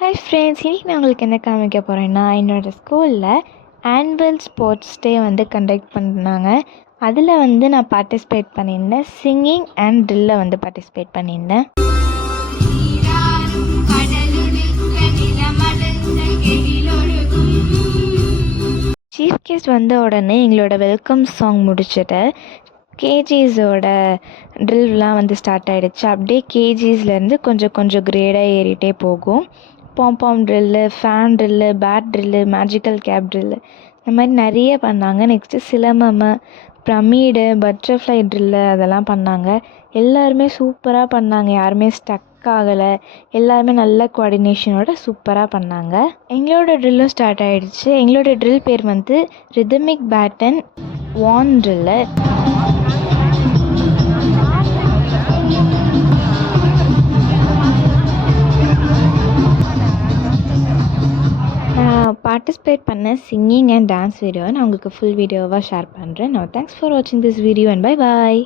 Hi friends, இன்றைக்கி நான் உங்களுக்கு என்ன காமிக்க போகிறேன்னா, என்னோடய ஸ்கூலில் ஆனுவல் ஸ்போர்ட்ஸ் டே கண்டக்ட் பண்ணாங்க. அதில் நான் பார்ட்டிசிபேட் பண்ணியிருந்தேன். சிங்கிங் அண்ட் ட்ரில்லில் பார்ட்டிசிபேட் பண்ணியிருந்தேன். சீஃப் கெஸ்ட் வந்த உடனே எங்களோட வெல்கம் சாங் முடிச்சுட்டு கேஜிஸோட ட்ரில்லாம் ஸ்டார்ட் ஆகிடுச்சு. அப்படியே கேஜிஸ்லேருந்து கொஞ்சம் கொஞ்சம் கிரேடாக ஏறிட்டே போகும். Palm drill, fan drill, pad drill, magical cap drill, இந்த மாதிரி நிறைய பண்ணாங்க. Next silambam, pyramid, butterfly drill அதெல்லாம் பண்ணாங்க. எல்லாருமே சூப்பராக பண்ணாங்க. யாருமே ஸ்டக் ஆகலை. எல்லாருமே நல்ல கோஆர்டினேஷனோட சூப்பராக பண்ணாங்க. எங்களோட ட்ரில்லும் ஸ்டார்ட் ஆகிடுச்சு. எங்களோட ட்ரில் பேர் ரிதமிக் பேட்டன் வான் ட்ரில்லு. பார்ட்டிசிபேட் பண்ண சிங்கிங் அண்ட் டான்ஸ் வீடியோவை நான் உங்களுக்கு ஃபுல் வீடியோவாக ஷேர் பண்ணுறேன். தேங்க்ஸ் ஃபார் வாட்சிங் this video and bye bye.